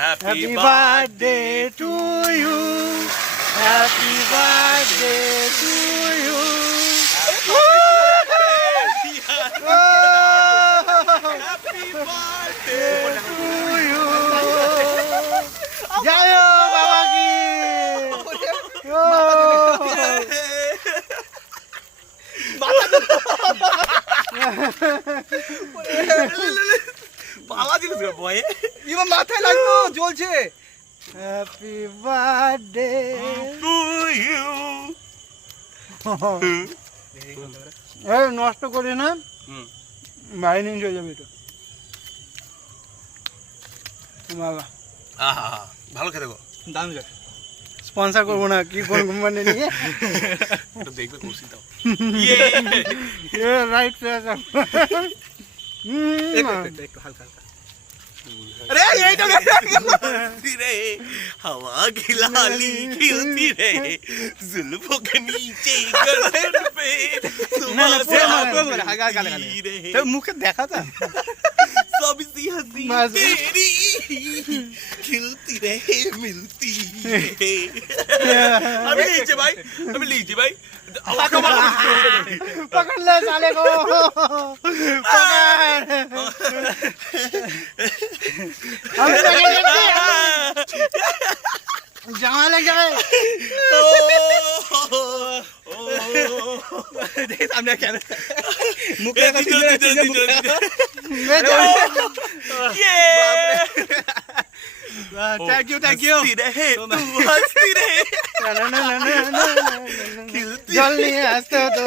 Happy birthday to you. Happy birthday to you. Happy birthday to you. जय हो बाबा की। পালা দিল বয়ে এবার মাথায় লাগতো জ্বলছে। Happy birthday to you. এই নষ্ট করি না, বাইরে নিয়ে চলে যাবে এটা বাবা। আহা ভালো খেতে গো, দাম যায়। স্পন্সর করবো না কি কোন কোম্পানি নিয়ে এটা দেখবে খুশি দাও। রাইট একটু হালকা হালকা। अरे এইটা खिलती रे हवा की लाली खिलती रे जुल्फों के नीचे गर्दन पे सुबह से আগা গালে গালে মুখে দেখা তা सबसी हंसी तेरी खिलती रहे मिलती रहे। अभी लीजिए भाई पकड़ ले साले को हम जहाँ लग जाए देख सामने क्या मुके का थैंक यू हंसती रहे तू हंसती रहे जल नहीं हंसते हो तो